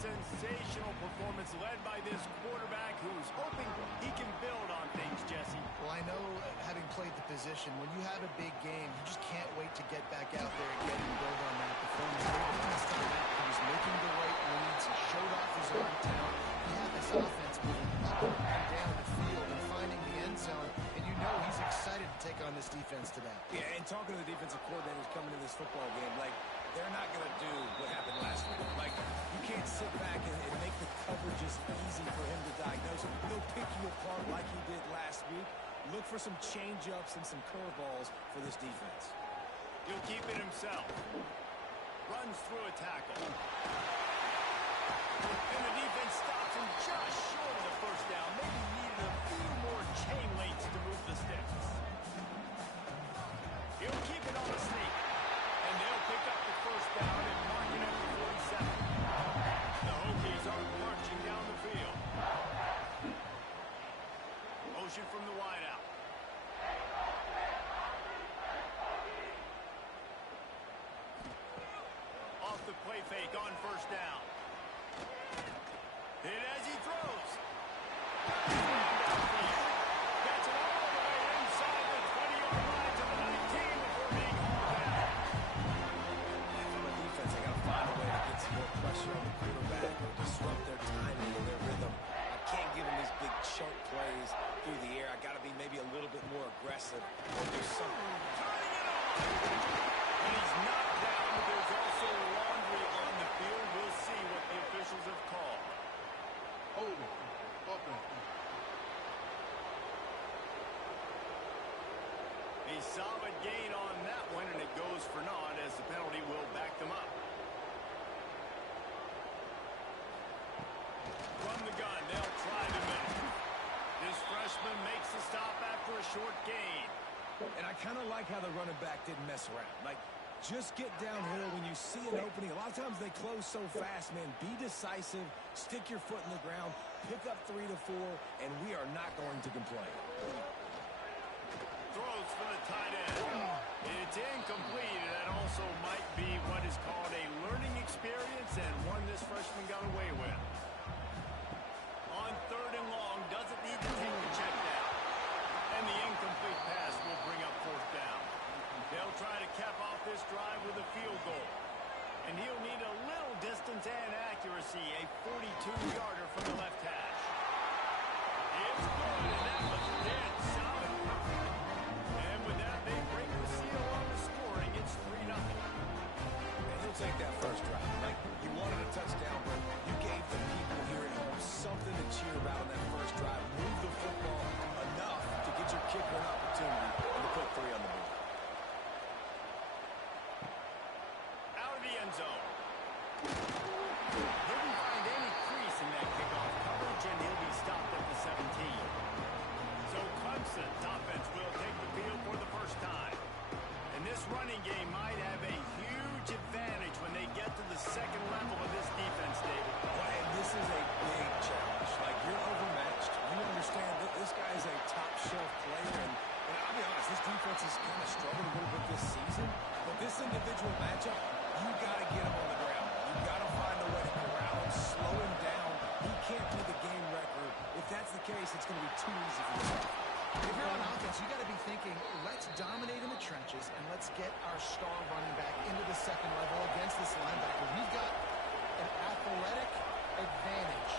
sensational performance led by this quarterback who's hoping he can build on things, Jesse. Well, I know, having played the position, when you have a big game, you just can't wait to get back out there again and build on that performance. Last time out, he was making the right reads. He showed off his arm talent. He had this offense moving up and down the field and finding the end zone. And you know he's excited to take on this defense today. Yeah, and talking to the defensive coordinators coming to this football game, like, they're not going to do what happened last week. Like, you can't sit back and make the coverages easy for him to diagnose. He'll pick you apart like he did last week. Look for some change-ups and some curveballs for this defense. He'll keep it himself. Runs through a tackle. And the defense stops him just short of the first down. Maybe needed a few more chain links to move the sticks. He'll keep it on the sneak. And they'll pick up the first down and mark it at the 47. The Hokies are marching down the field. Motion from the wideout. Off the play fake on first down. Hit as he throws. Gets it all the way inside the 20-yard line to the 19 before being hauled down. And from a defense, they got to find a way to get some more pressure on the quarterback or disrupt their timing and their rhythm. I can't give them these big chunk plays through the air. I got to be maybe a little bit more aggressive or do something. Turning it on. And he's knocked down, but there's also laundry on the field. We'll see what the officials have called. Oh, okay. A solid gain on that one, and it goes for naught as the penalty will back them up. From the gun, they'll try to middle. This freshman makes the stop after a short gain. And I kind of like how the running back didn't mess around. Like, just get downhill when you see an opening. A lot of times they close so fast, man. Be decisive, stick your foot in the ground, pick up 3 to 4, and we are not going to complain. Throws for the tight end. It's incomplete, and that also might be what is called a learning experience and one this freshman got away with. On third and long, doesn't need to take the check down. And the incomplete pass will bring up fourth down. They'll try to cap off this drive with a field goal. And he'll need a little distance and accuracy, a 42-yarder from the left hash. It's good, and that was dead solid. And with that, they break the seal on the scoring. It's 3-0. And he'll take that first drive. Like, you wanted a touchdown, but you gave the people here at home something to cheer about on that first drive. Move the football enough to get your kicker an opportunity and to put 3 on the board. Out of the end zone. Didn't find any crease in that kickoff coverage, and he'll be stopped at the 17. So Clemson's offense will take the field for the first time. And this running game might have a huge advantage when they get to the second level of this defense, David. And this is a big challenge. Like, you're overmatched. You understand that this guy is a top-shelf player, and I'll be honest, this defense has kind of struggled a little bit this season. But this individual matchup, you got to get him on the ground. You got to find a way to corral him, slow him down. He can't be the game record. If that's the case, it's going to be too easy for him. If you're on offense, you got to be thinking, let's dominate in the trenches and let's get our star running back into the second level against this linebacker. We've got an athletic advantage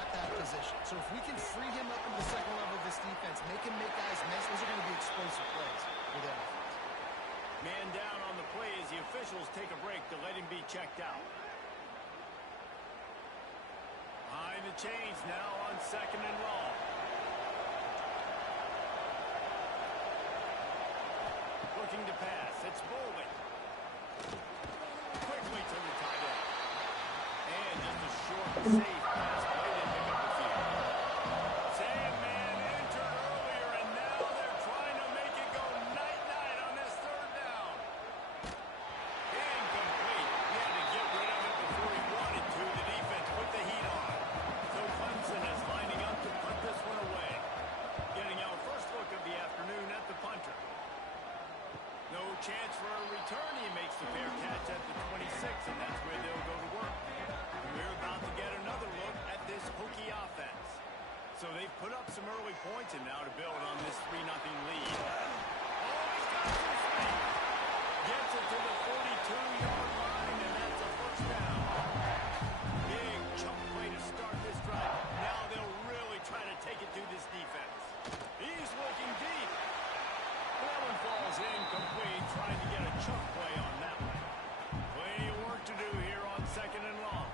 at that position. So if we can free him up into the second level of this defense, make him make guys miss, those are going to be explosive plays for their offense. Man down on the play as the officials take a break to let him be checked out. Behind the chains now on second and long. Looking to pass. It's Bowman. Quickly to the tight end. And just a short, safe pass play to pick up the field. Sandman entered earlier, and now they're trying to make it go night-night on this third down. Incomplete. He had to get rid of it before he wanted to. The defense put the heat on. So Clemson is lining up to put this one away. Getting our first look of the afternoon at the punter. No chance for a return. He makes the fair catch at the 26, and that's where they'll go to work. We're about to get So they've put up some early points and now to build on this 3-0 lead. Oh, he's got some speed. Gets it to the 42-yard line, and that's a first down. Big chunk play to start this drive. Now they'll really try to take it to this defense. He's looking deep. That one falls incomplete, trying to get a chunk play on that one. Plenty of work to do here on 2nd and long.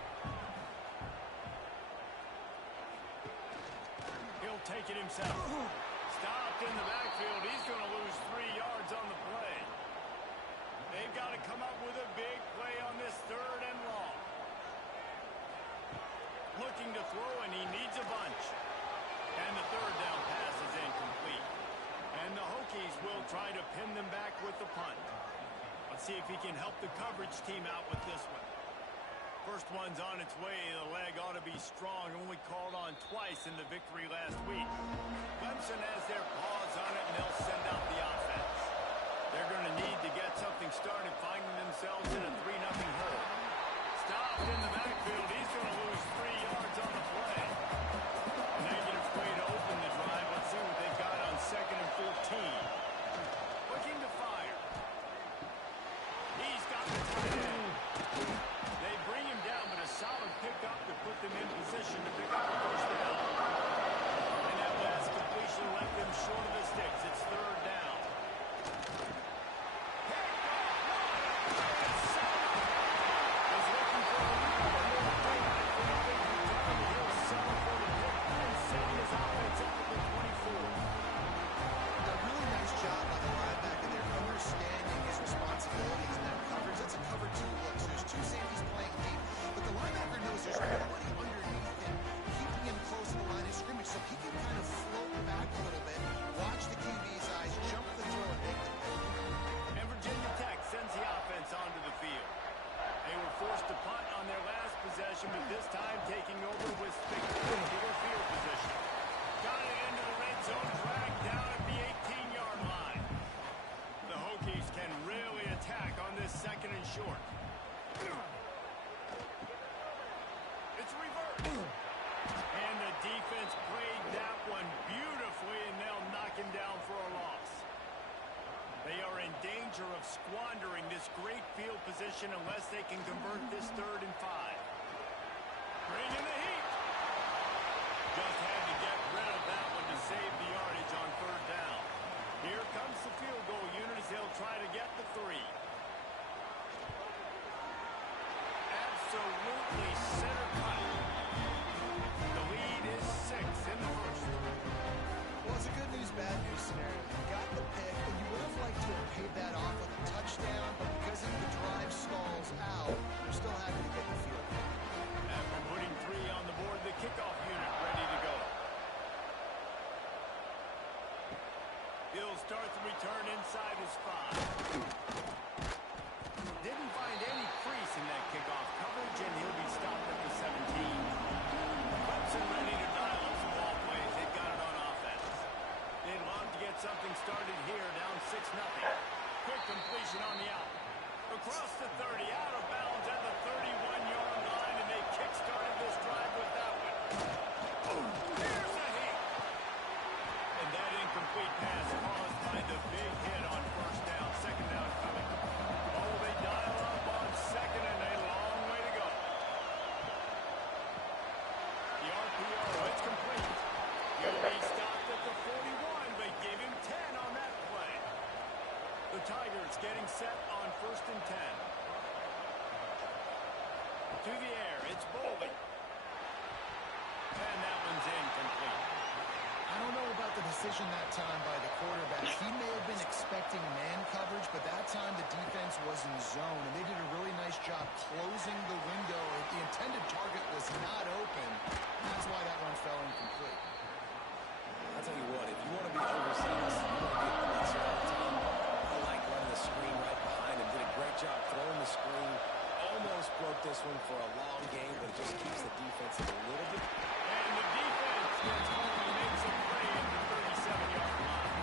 He'll take it himself. Stopped in the backfield. He's going to lose 3 yards on the play. They've got to come up with a big play on this 3rd and long. Looking to throw, and he needs a bunch. And the 3rd down pass is incomplete. And the Hokies will try to pin them back with the punt. Let's see if he can help the coverage team out with this one. First one's on its way. The leg ought to be strong. Only called on twice in the victory last week. Clemson has their paws on it, and they'll send out the offense. They're going to need to get something started, finding themselves in a 3-0 hole. Stopped in the backfield. He's going to lose 3 yards on the play. Negative play to open the drive. Let's see what they've got on 2nd and 14. Looking to fire. He's got the tight end. They bring him down, but a solid pickup to put them in position to pick up the first down. And that last completion left them short of the sticks. It's 3rd down. But this time taking over with spectacular field position. Got it into the red zone, dragged down at the 18-yard line. The Hokies can really attack on this 2nd and short. It's reversed. And the defense played that one beautifully, and they'll knock him down for a loss. They are in danger of squandering this great field position unless they can convert this 3rd and 5. Bring in the heat. Just had to get rid of that one to save the yardage on 3rd down. Here comes the field goal unit as they'll try to get the 3. Absolutely center cut. The lead is 6 in the first. Well, it's a good news, bad news scenario. You got the pick, and you would have liked to have paid that off with a touchdown, but because of the drive stalls out, you're still happy to get the field goal. After putting 3 on the board, the kickoff unit ready to go. He'll start the return inside his 5. Didn't find any crease in that kickoff coverage, and he'll be stopped at the 17. Clemson ready to dial up some ball plays. They've got it on offense. They'd love to get something started here, down 6-0. Quick completion on the out. Across the 30, out of bounds at the 31-yard line, and they kick-started this drive with that one. Here's the hit. And that incomplete pass caused by the big hit on 1st down. 2nd down coming. Oh, they dial up on 2nd, and a long way to go. The RPO, it's complete. He'll be stopped at the 41, but gave him 10 on that play. The Tigers getting set on 1st and 10. To the air, it's Bolden. And that one's incomplete. I don't know about the decision that time by the quarterback. He may have been expecting man coverage, but that time the defense was in zone, and they did a really nice job closing the window. The intended target was not open. That's why that one fell incomplete. I'll tell you what, if you want to be overzealous, you want to get the blitzer all the time. I like running the screen right behind him. Did a great job throwing the screen. Almost broke this one for a long game, but it just keeps the defense a little bit. And the defense gets home and makes a play at the 37-yard line.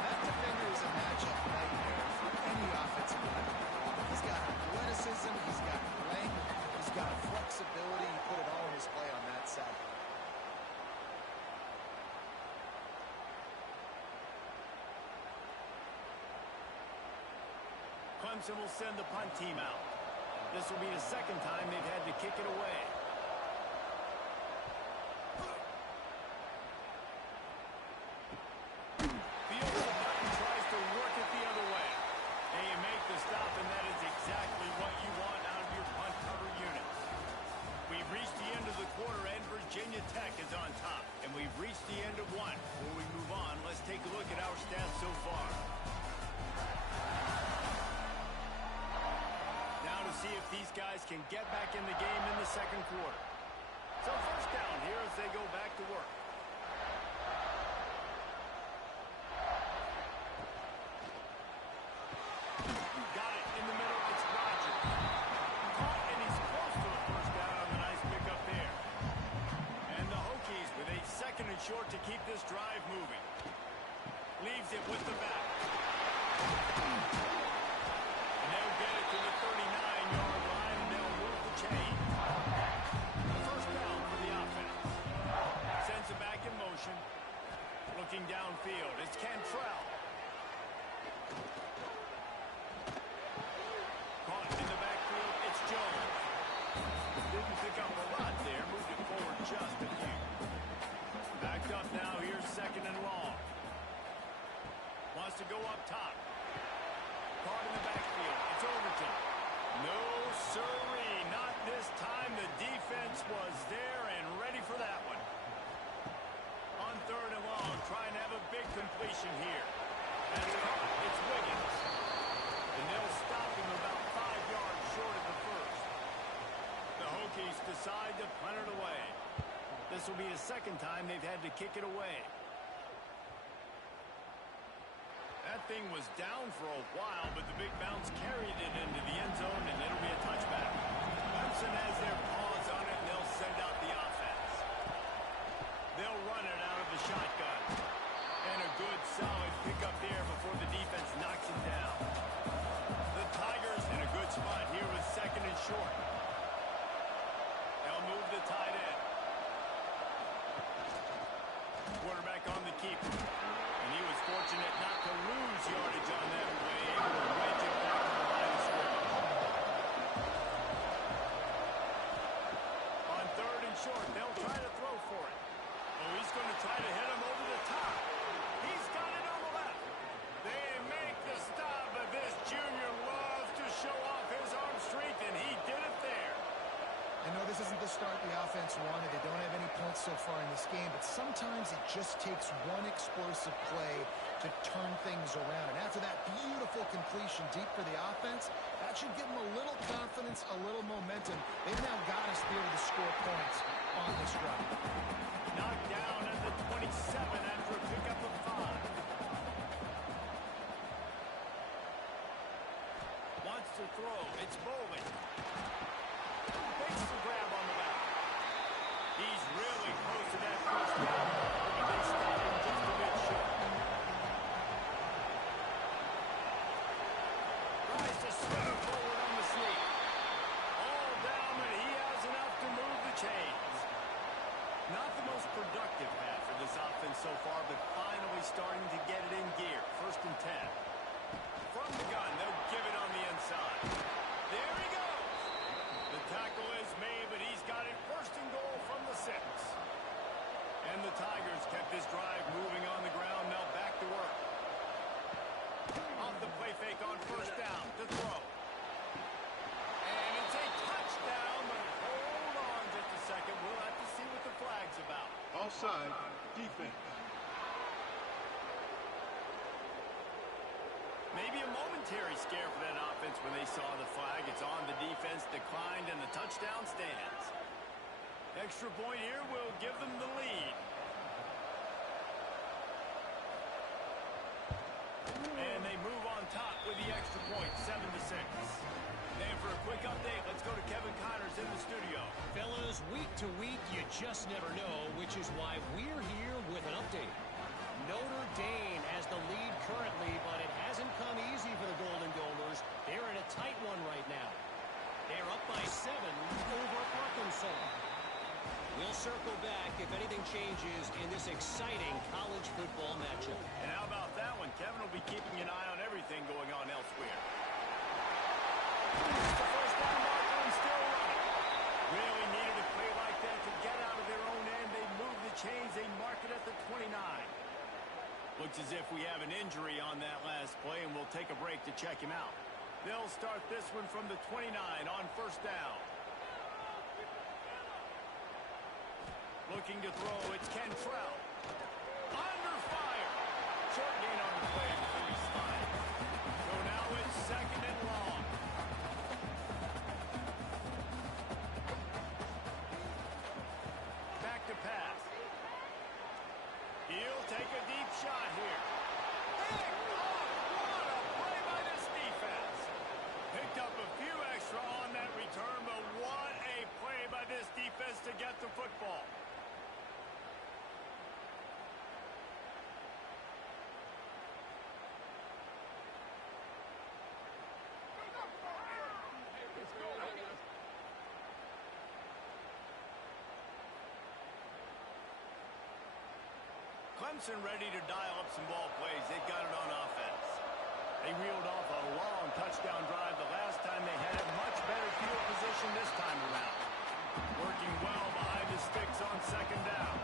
That defender is a matchup nightmare for any offensive lineman. He's got athleticism, he's got length, he's got flexibility. He put it all in his play on that side. Clemson will send the punt team out. This will be the second time they've had to kick it away. Fields the punt and tries to work it the other way. And you make the stop, and that is exactly what you want out of your punt cover unit. We've reached the end of the quarter, and Virginia Tech is on top. And we've reached the end of one. Before we move on, let's take a look at our stats so far. Now to see if these guys can get back in the game in the second quarter. So first down here as they go back to work. Got it in the middle. It's Rodgers. Caught, and he's close to a first down on the nice pickup there. And the Hokies with a second and short to keep this drive moving. Leaves it with the back. And they'll get it to the 39-yard line, and they'll move the chain. First down for the offense. Sends it back in motion. Looking downfield. It's Cantrell. Caught in the backfield. It's Jones. Didn't pick up a lot there. Moved it forward just a few. Backed up now. Here's second and long. Wants to go up top. Caught in the backfield. It's Overton. No, sirree. Not this time. The defense was there and ready for that one. On third and long, trying to have a big completion here. That's caught. It's Wiggins. And they'll stop him about 5 yards short of the first. The Hokies decide to punt it away. This will be the second time they've had to kick it away. That thing was down for a while, but the big bounce carried it into the end zone, and it'll be a touchback. Clemson has their paws on it, and they'll send out the offense. They'll run it out of the shotgun. And a good, solid pickup there before the defense knocks it down. The Tigers in a good spot here with second and short. They'll move the tight end. Quarterback on the keeper. And he was fortunate not to lose yardage on that play. Able to wedge it back to the line of scrimmage. On third and short, they'll try to throw for it. Oh, he's going to try to hit him over the top. He's got it on the left. They make the stop, but this junior loves to show off his arm strength, and he did it there. I know this isn't the start the offense wanted. They don't have any points so far in this game, but sometimes it just takes one explosive play to turn things around. And after that beautiful completion deep for the offense, that should give them a little confidence, a little momentum. They've now got us to be able to score points on this drive. Knocked down at the 27 after a pickup of 5. Wants to throw. It's Bowling. Makes the grab on the back. He's really close to that first down, but they stop him just a bit short. Tries to swing it forward on the sneak. All down, and he has enough to move the chains. Not the most productive half for this offense so far, but finally starting to get it in gear. First and 10. From the gun, they'll give it on the inside. There he goes. The tackle is made, but he's got it first and goal from the 6. And the Tigers kept this drive moving on the ground. Now back to work. Off the play fake on first down to throw. And it's a touchdown, but hold on just a second. We'll have to see what the flag's about. Offside, defense. Maybe a momentary scare for that offense when they saw the flag. It's on, the defense declined, and the touchdown stands. Extra point here will give them the lead. And they move on top with the extra point, 7-6. And for a quick update, let's go to Kevin Connors in the studio. Fellas, week to week, you just never know, which is why we're here with an update. Notre Dame has the lead currently, but it hasn't come easy for the Golden Domers. They're in a tight one right now. They're up by 7 over Arkansas. We'll circle back if anything changes in this exciting college football matchup. And how about that one? Kevin will be keeping an eye on everything going on elsewhere. It's the first down marker and still running. Really needed a play like that to get out of their own end. They move the chains. They mark it at the 29. Looks as if we have an injury on that last play, and we'll take a break to check him out. They'll start this one from the 29 on first down. Looking to throw, it's Cantrell. Under fire. Short gain on the play before he slides. So now it's second and long. Back to pass. He'll take a deep shot here. Picked off. What a play by this defense. Picked up a few extra on that return, but what a play by this defense to get the football. Clemson ready to dial up some ball plays. They've got it on offense. They reeled off a long touchdown drive the last time. They had a much better field position this time around. Working well behind the sticks on second down.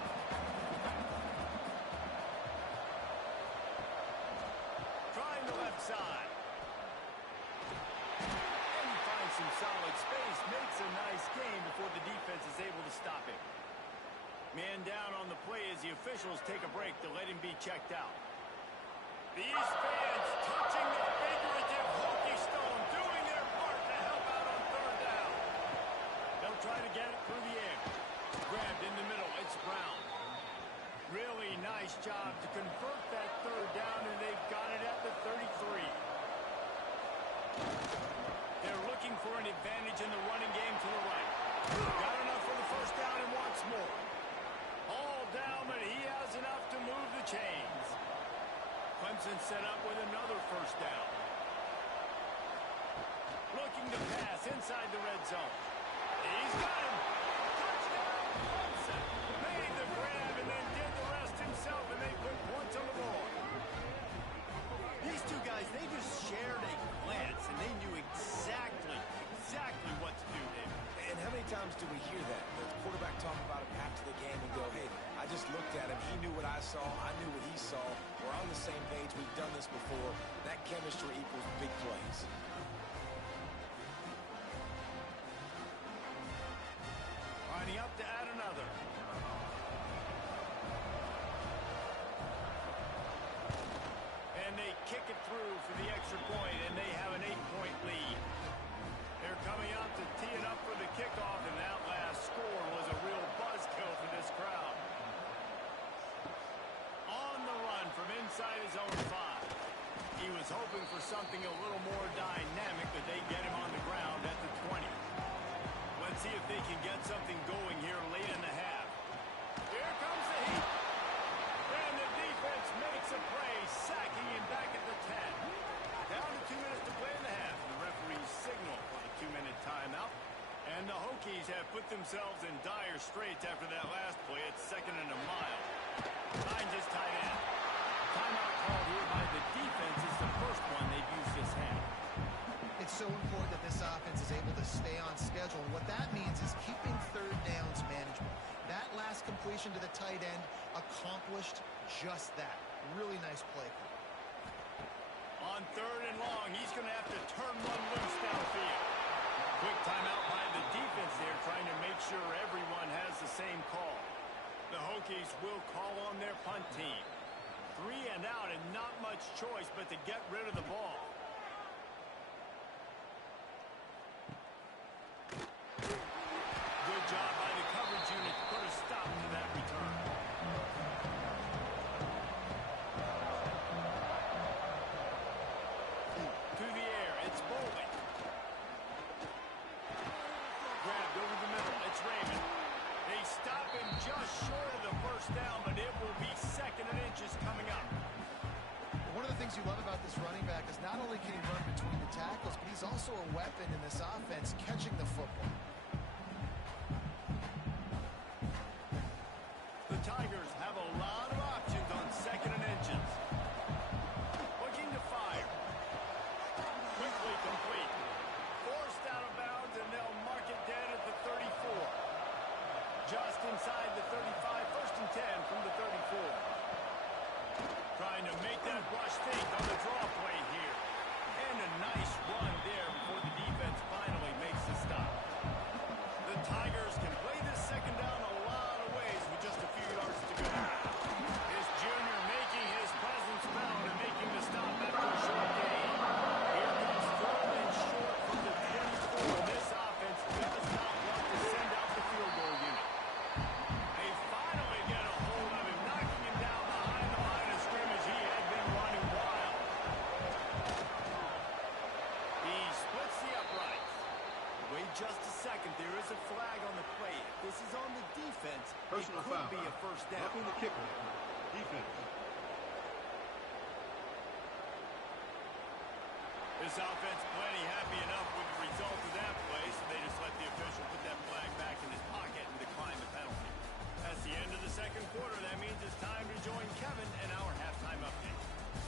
Trying the left side. And he finds some solid space. Makes a nice gain before the defense is able to stop him. Man down on the play as the officials take a break to let him be checked out. These fans touching the figurative Hokie stone, doing their part to help out on third down. They'll try to get it through the air. Grabbed in the middle, it's Brown. Really nice job to convert that third down, and they've got it at the 33. They're looking for an advantage in the running game to the right. Got enough for the first down and wants more. All down, but he has enough to move the chains. Clemson set up with another first down. Looking to pass inside the red zone. He's got him. Touchdown, Clemson. Made the grab and then did the rest himself, and they put points on the board. These two guys, they just shared a glance, and they knew exactly what to do, David. And how many times do we hear that? The quarterback talk about him after the game and go, hey, I just looked at him. He knew what I saw. I knew what he saw. We're on the same page. We've done this before. That chemistry equals big plays. Lining up to add another. And they kick it through for the extra point, and they have an 8-point lead. They're coming out to tee it up for the kickoff, and that last score was a real buzzkill for this crowd. On the run from inside his own 5. He was hoping for something a little more dynamic, but they get him on the ground at the 20. Let's see if they can get something going here late in the half. Here comes the heat. And the defense makes a play, sacking him back at the 10. Down to 2 minutes to play in the half. The referees signal for the 2-minute timeout. And the Hokies have put themselves in dire straits after that last play. It's second and a mile. Finds his tight end. Timeout called here by the defense is the first one they've used this half. It's so important that this offense is able to stay on schedule. And what that means is keeping third downs manageable. That last completion to the tight end accomplished just that. Really nice play. On third and long, he's going to have to turn one loose downfield. Quick timeout by the defense there, trying to make sure everyone has the same call. The Hokies will call on their punt team. 3 and out, and not much choice but to get rid of the ball. Good job by the coverage unit to put a stop to that return. To the air, it's Bowling. Grabbed over the middle, it's Raymond. They stop him just short of the first down, but it will be second and inches coming up. One of the things you love about this running back is not only can he run between the tackles, but he's also a weapon in this offense catching the football. The Tigers have a lot of options on second and inches. Looking to fire. Quickly complete. first down. Roughing the kicker. Defense. This offense plenty happy enough with the result of that play, so they just let the official put that flag back in his pocket and decline the penalty. That's the end of the second quarter. That means it's time to join Kevin in our halftime update.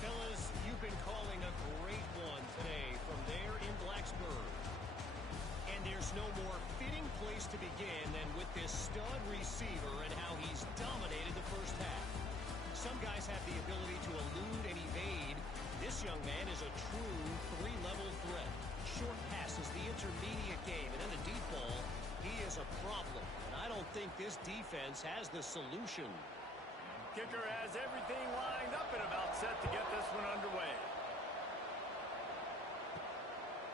Fellas, you've been calling a great one today from there in Blacksburg. And there's no more fitting place to begin than with this stud receiver and how he's dominated the first half. Some guys have the ability to elude and evade. This young man is a true three-level threat. Short passes, the intermediate game, and then the deep ball. He is a problem, and I don't think this defense has the solution. Kicker has everything lined up and about set to get this one underway.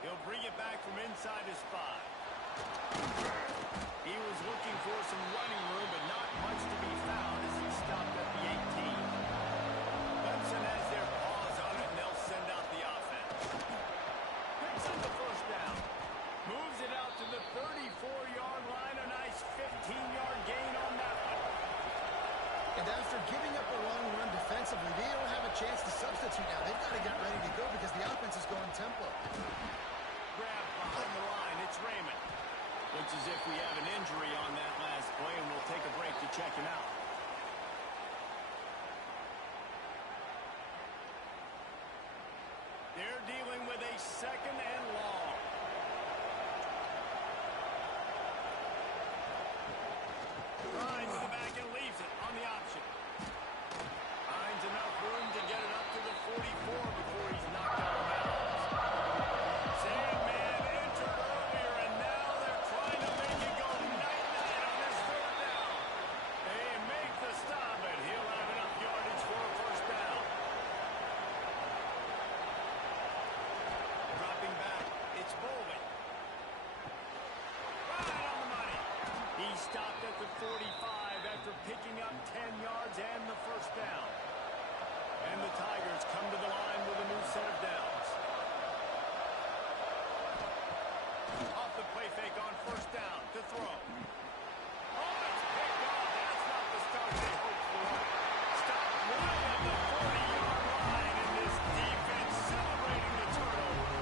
He'll bring it back from inside his spot. He was looking for some running room, but not much to be found as he stopped at the 18. Clemson has their paws on it, and they'll send out the offense. Picks up the first down. Moves it out to the 34-yard line. A nice 15-yard gain on that one. And after giving up a long run defensively, they don't have a chance to substitute now. They've got to get ready to go because the offense is going tempo. Grab behind the line. It's Raymond. Looks as if we have an injury on that last play, and we'll take a break to check him out. They're dealing with a second and long. Ryan to the back and leaves it on the option. Finds enough room to get it up to the 44 before he's knocked out of bounds. Sandman entered earlier, and now they're trying to make it go night-night on this third down. They make the stop, but he'll have enough yardage for a first down. Dropping back, it's Bowling. Right on the money. He stopped at the 45 after picking up 10 yards and the first down. And the Tigers come to the line with a new set of downs. Off the play fake on first down to throw. Oh, it's picked off. That's not the start they hoped for. Stopped right at the 40-yard line, and this defense celebrating the turnover.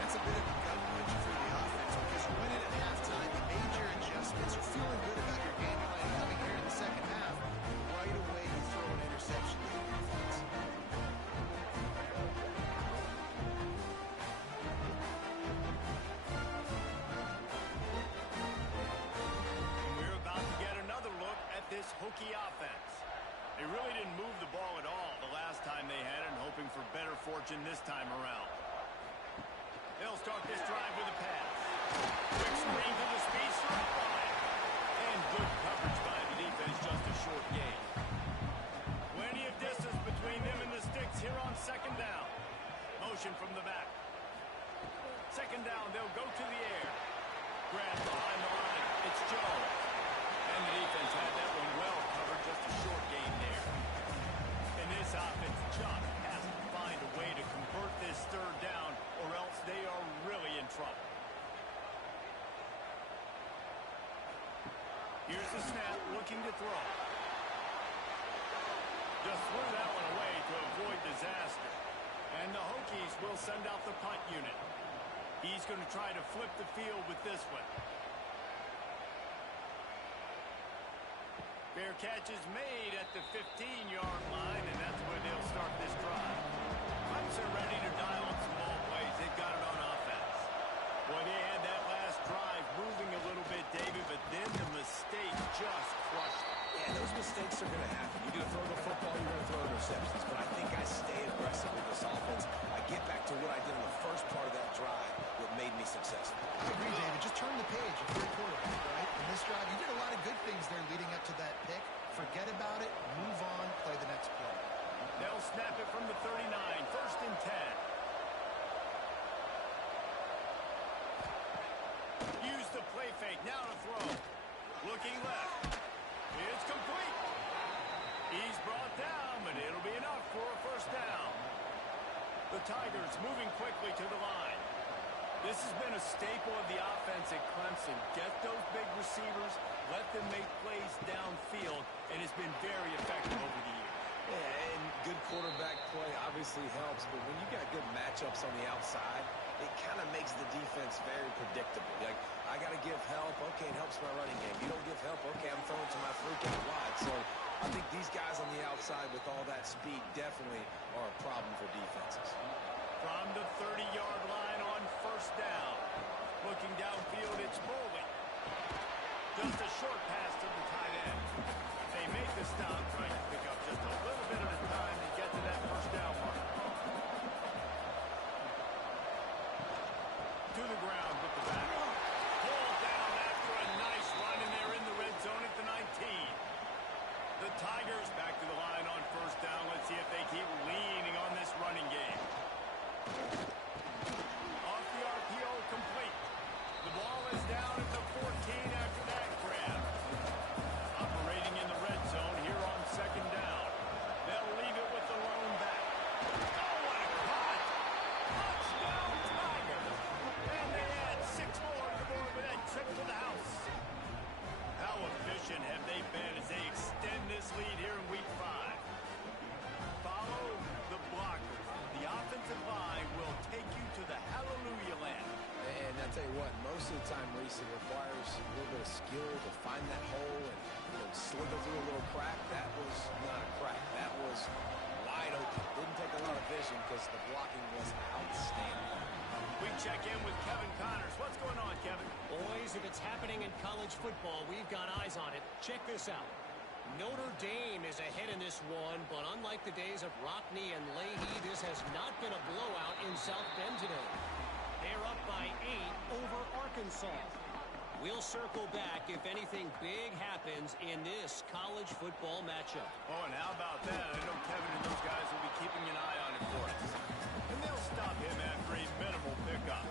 That's a bit of a gut punch for the offense because you went in at halftime, you made your adjustments, you're feeling good about your game plan coming here in the second half. Right away, you throw an interception to the defense. We're about to get another look at this Hokie offense. They really didn't move the ball at all the last time they had it, and hoping for better fortune this time around. They'll start this drive with a pass. Quick screen to the speedster up line. And good coverage by the defense, just a short gain. Plenty of distance between them and the sticks here on second down. Motion from the back. Second down, they'll go to the air. Grab behind the line. It's Jones. And the defense had that one well covered, just a short gain there. And this offense just has to find a way to convert this third down, or else they are really in trouble. Here's the snap, looking to throw. Just threw that one away to avoid disaster. And the Hokies will send out the punt unit. He's going to try to flip the field with this one. Fair catch is made at the 15-yard line, and that's where they'll start this drive. Clemson ready to dial up some ball plays. They've got it on offense. Boy, they had that last drive moving a little bit, David, but then the mistake just crushed them. Yeah, those mistakes are going to happen. You're going to throw the football, you're going to throw interceptions. But I think I stay aggressive with this offense. I get back to what I did in the first part of that drive that made me successful. I agree, David. Just turn the page if you're a quarterback, right? In this drive, you did a lot of good things there leading up to that pick. Forget about it, move on, play the next play. They'll snap it from the 39, first and 10. Use the play fake, now to throw. Looking left. It's complete. He's brought down, but it'll be enough for a first down. The Tigers moving quickly to the line. This has been a staple of the offense at Clemson. Get those big receivers, let them make plays downfield, and it's been very effective over the years. Yeah, and good quarterback play obviously helps, but when you got good matchups on the outside, it kind of makes the defense very predictable. Like, I got to give help. Okay, it helps my running game. You don't give help. Okay, I'm throwing to my freak out wide. So I think these guys on the outside with all that speed definitely are a problem for defenses. From the 30-yard line on first down. Looking downfield, it's Boley. Just a short pass to the tight end. They make the stop, trying to pick up just a little bit at a time to get to that first down mark. To the ground with the back. Pulled down after a nice run, and they're in the red zone at the 19. The Tigers back to the line on first down. Let's see if they keep leaning on this running game. Off the RPO, complete. The ball is down at the 14 after that grab. Operating in the red zone here on second down. They'll leave it with the lone back. Oh, what a cut! Touchdown, Tigers! And they add 6 more to the board with that trip to the house. How efficient have they been as they extend this lead here in week 5? Follow the blockers. The offensive line will take you to the hallelujah land. And I tell you what, most of the time, Reese, it requires a little bit of skill to find that hole and slither through a little crack. That was not a crack. That was wide open. Didn't take a lot of vision because the blocking was outstanding. We check in with Kevin Connors. What's going on, Kevin? Boys, if it's happening in college football, we've got eyes on it. Check this out. Notre Dame is ahead in this one, but unlike the days of Rockne and Leahy, this has not been a blowout in South Bend today. They're up by 8 over Arkansas. We'll circle back if anything big happens in this college football matchup. Oh, and how about that? I know Kevin and those guys will be keeping an eye on it for us. And they'll stop him after a minimal pickup.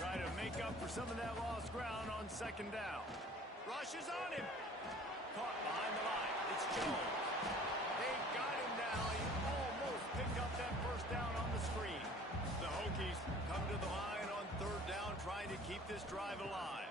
Try to make up for some of that lost ground on second down. Rushes on him. Caught behind the line. It's Jones. They got him now. He almost picked up that first down on the screen. The Hokies come to the line on third down, trying to keep this drive alive.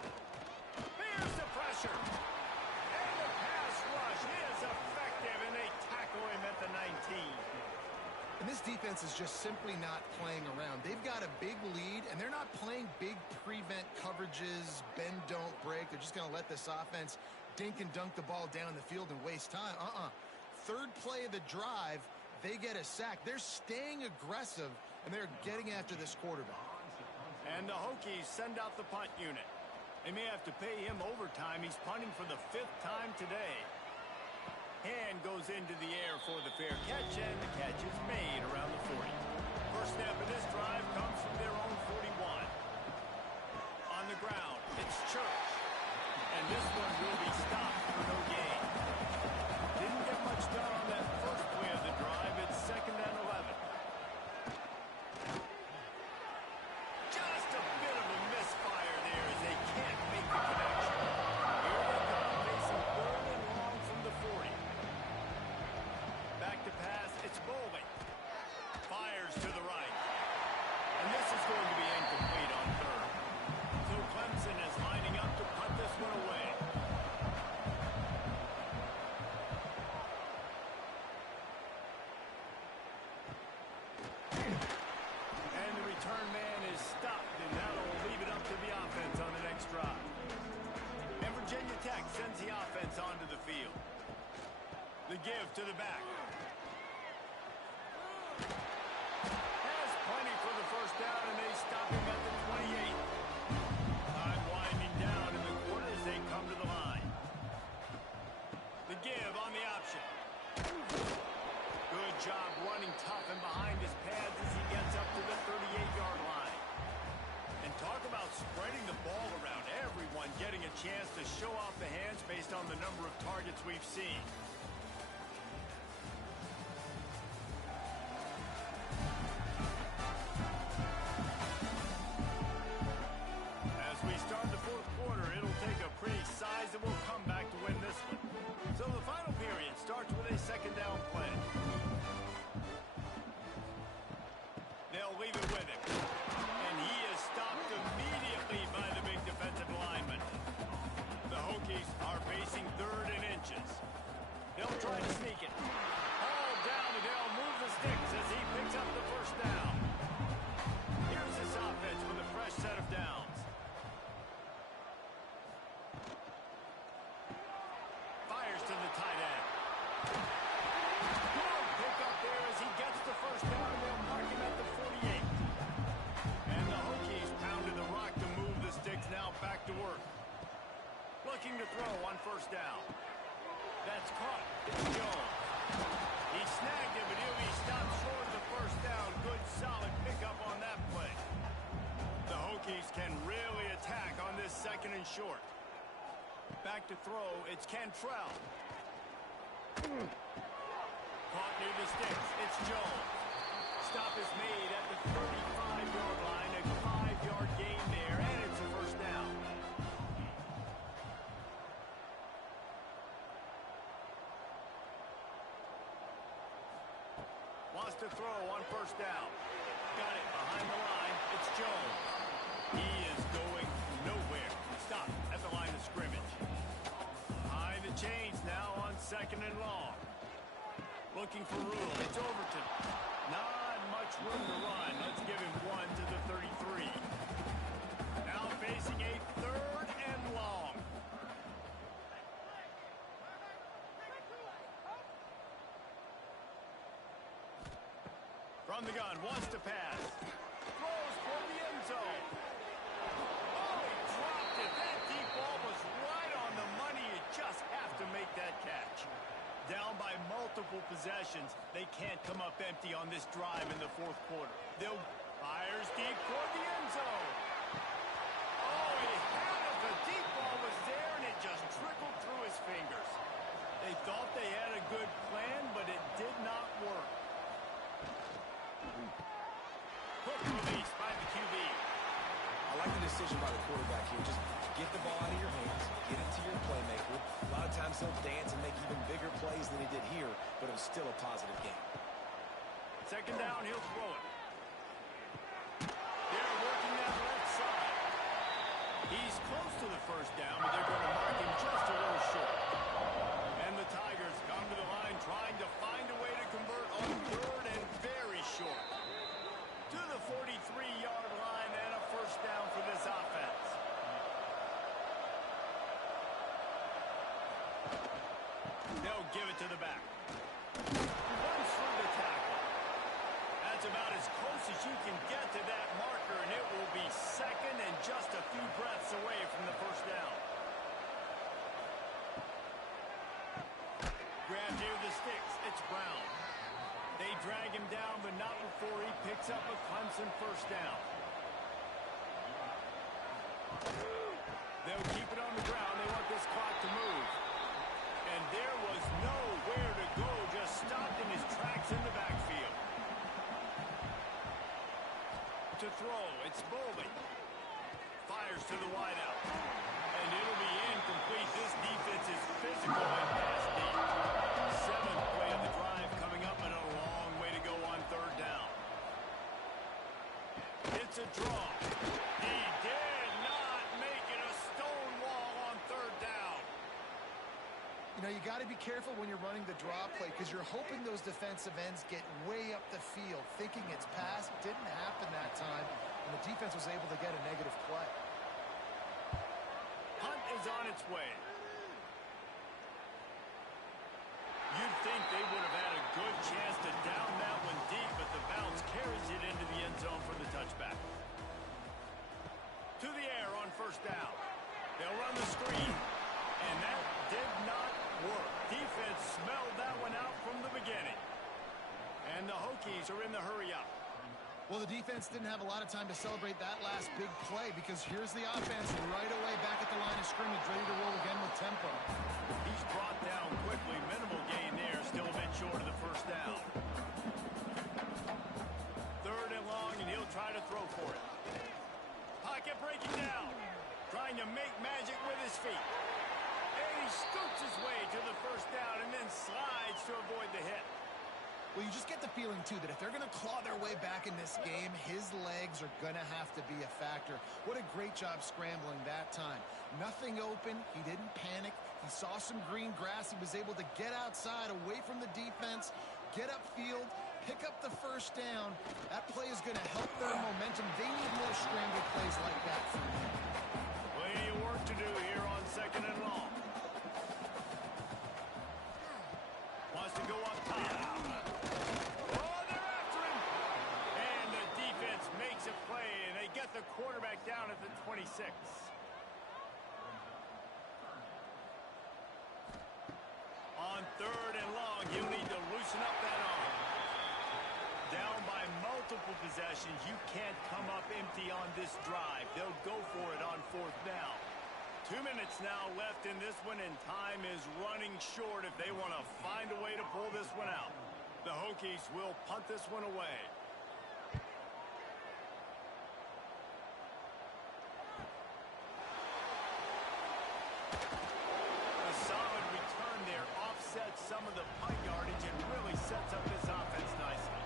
Here's the pressure. And the pass rush is effective, and they tackle him at the 19. And this defense is just simply not playing around. They've got a big lead, and they're not playing big prevent coverages, bend, don't break. They're just going to let this offense dink and dunk the ball down the field and waste time. Third play of the drive, they get a sack. They're staying aggressive, and they're getting after this quarterback. And the Hokies send out the punt unit. They may have to pay him overtime. He's punting for the 5th time today. Hand goes into the air for the fair catch, and the catch is made around the 40. First snap of this drive comes from their own 41. On the ground, it's Church. And this one will be stopped for no gain. Didn't get much done on that first play of the drive. It's 2nd and 11. Just a bit of a misfire there as they can't make the connection. Here they come, facing 3rd and long from the 40. Back to pass, it's Boley. Fires to the right. And this is going to be incomplete on 3rd. So Clemson is lining up to punt this one away. And the return man is stopped, and that'll leave it up to the offense on the next drive. And Virginia Tech sends the offense onto the field. The give to the back. Has plenty for the first down, and they stop him at the 28. Time winding down in the quarter as they come to the line. The give on the option. Good job running tough and behind his pads as he gets up to the 38-yard line. And talk about spreading the ball around. Everyone getting a chance to show off the hands based on the number of targets we've seen. As we start the 4th quarter, it'll take a pretty sizable comeback to win this one. So the final period starts with a 2nd down play. They'll leave it with him. And he is stopped second and short. Back to throw, it's Cantrell. Caught near the sticks, it's Jones. Stop is made at the 35-yard line, a 5-yard gain there, and it's a first down. Wants to throw on first down. Got it behind the line, it's Jones. He is going nowhere. Stop at the line of scrimmage. Behind the chains now on second and long. Looking for room. It's Overton. Not much room to run. Let's give him one to the 33. Now facing a third and long. From the gun, wants to pass. Throws for the end zone. Oh, he dropped it. That deep ball was right on the money. You just have to make that catch. Down by multiple possessions. They can't come up empty on this drive in the fourth quarter. They'll fires deep toward the end zone. Oh, he had it. The deep ball was there, and it just trickled through his fingers. They thought they had a good plan, but it did not work. Hook release by the QB. I like the decision by the quarterback here. Just get the ball out of your hands, get it to your playmaker. A lot of times he'll dance and make even bigger plays than he did here, but it was still a positive game. Second down, he'll throw it. They're working that left side. He's close to the first down, but they're going to mark him just a little short. And the Tigers come to the line trying to find a way to convert on third and very short. To the 43-yard line and a first down for this offense. They'll give it to the back. Runs through the tackle. That's about as close as you can get to that marker, and it will be second and just a few breaths away from the first down. Grab near the sticks. It's Brown. They drag him down, but not before he picks up a Clemson first down. They'll keep it on the ground. They want this clock to move. And there was nowhere to go, just stopped in his tracks in the backfield. To throw, it's Bowley. Fires to the wideout. And it'll be incomplete. This defense is physical and pass deep. Seventh play of the drive coming up, and a long way to go on third down. It's a draw. He did not make it a stone wall on third down. You know, you got to be careful when you're running the draw play because you're hoping those defensive ends get way up the field, thinking it's pass. Didn't happen that time, and the defense was able to get a negative play. Hunt is on its way. You'd think they would have had a good chance to down that one deep, but the bounce carries it into the end zone for the touchback. To the air on first down. They'll run the screen, and that did not work. Defense smelled that one out from the beginning. And the Hokies are in the hurry-up. Well, the defense didn't have a lot of time to celebrate that last big play because here's the offense right away back at the line of scrimmage, ready to roll again with tempo. He's brought down quickly. Minimal gain there. Still a bit short of the first down. Third and long, and he'll try to throw for it. Pocket breaking down. Trying to make magic with his feet. And he scoots his way to the first down and then slides to avoid the hit. Well, you just get the feeling, too, that if they're going to claw their way back in this game, his legs are going to have to be a factor. What a great job scrambling that time. Nothing open. He didn't panic. He saw some green grass. He was able to get outside, away from the defense, get upfield, pick up the first down. That play is going to help their momentum. They need more scramble plays like that from him. Plenty of work to do here on second and long. Wants to go up top. The quarterback down at the 26. On third and long, he'll need to loosen up that arm. Down by multiple possessions, you can't come up empty on this drive. They'll go for it on fourth down. 2 minutes now left in this one, and time is running short if they want to find a way to pull this one out. The Hokies will punt this one away. A solid return there offsets some of the punt yardage and really sets up this offense nicely.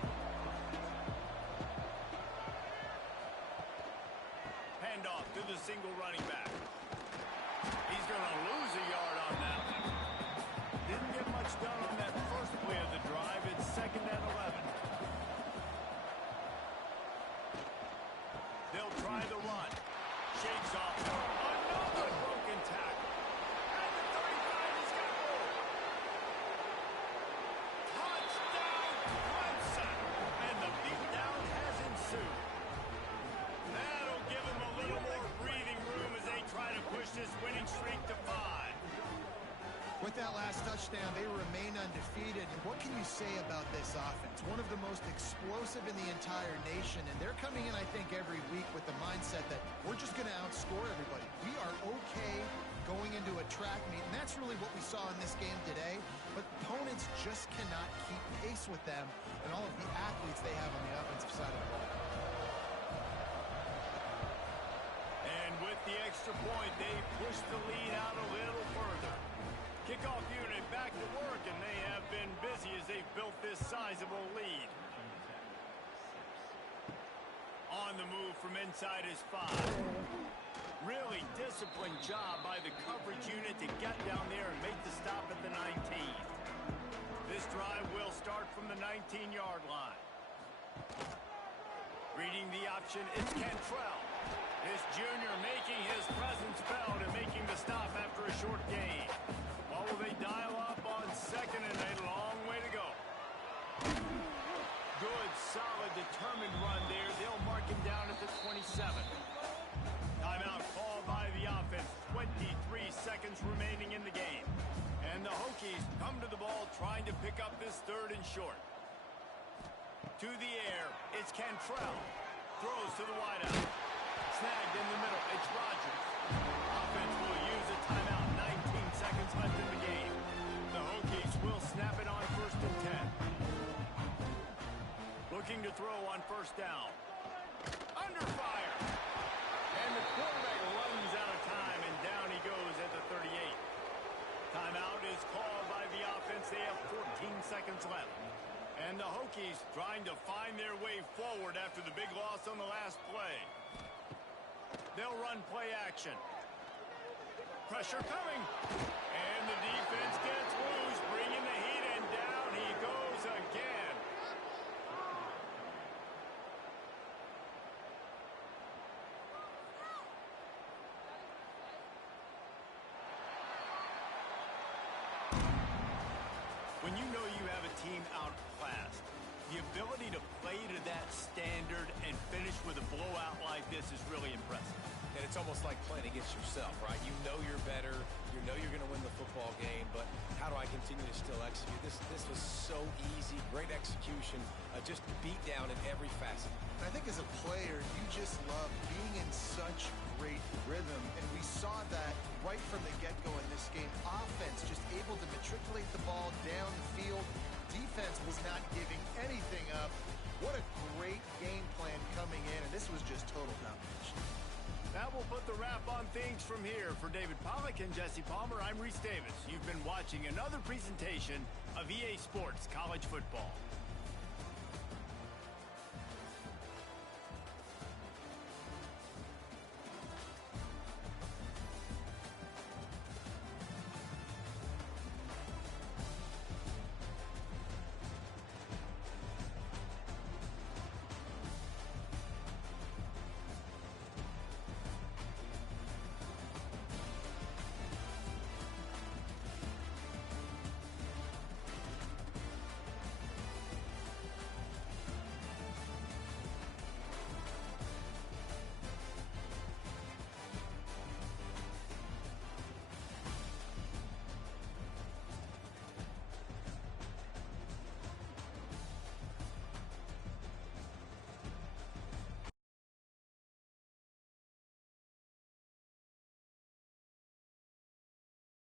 Handoff to the single running back. He's going to lose a yard on that one. Didn't get much done on that first play of the drive. It's 2nd and 11. They'll try the run. Shakes off. Another broken tackle. And the 35 is going to move. Touchdown, Clemson. And the beatdown has ensued. That'll give them a little more breathing room as they try to push this winning streak to 5. With that last touchdown, they remain undefeated. And what can you say about this offense? One of the most explosive in the entire nation. And they're coming in, I think, every week with the mindset that we're just going to outscore everybody. We are okay going into a track meet. And that's really what we saw in this game today. But opponents just cannot keep pace with them and all of the athletes they have on the offensive side of the ball. And with the extra point, they push the lead out a little further. Kickoff unit back to work, and they have been busy as they've built this sizable lead. On the move from inside his 5. Really disciplined job by the coverage unit to get down there and make the stop at the 19. This drive will start from the 19-yard line. Reading the option, it's Cantrell. This junior making his presence felt and making the stop after a short gain. What will they dial up on 2nd and a long way to go? Good, solid, determined run there. They'll mark him down at the 27. Timeout called by the offense. 23 seconds remaining in the game. And the Hokies come to the ball trying to pick up this 3rd and short. To the air, it's Cantrell. Throws to the wideout. Snagged in the middle, it's Rodgers. Offense will use a timeout. 19 seconds left in the game. The Hokies will snap it on 1st and 10. Looking to throw on 1st down. Under fire. And the quarterback runs out of time, and down he goes at the 38. Timeout is called by the offense. They have 14 seconds left. And the Hokies trying to find their way forward after the big loss on the last play. They'll run play action. Pressure coming. And the defense gets loose, bringing the heat, and down he goes again. When you know you have a team outclassed, the ability to play to that standard and finish with a blowout like this is really impressive. And it's almost like playing against yourself, right? You know you're better. You know you're going to win the football game, but how do I continue to still execute? This was so easy, great execution, just beat down in every facet. And I think as a player, you just love being in such great rhythm, and we saw that right from the get-go in this game. Offense just able to matriculate the ball down the field. Defense was not giving anything up. What a great game plan coming in, and this was just total domination. That will put the wrap on things from here. For David Pollack and Jesse Palmer, I'm Reese Davis. You've been watching another presentation of EA Sports College Football.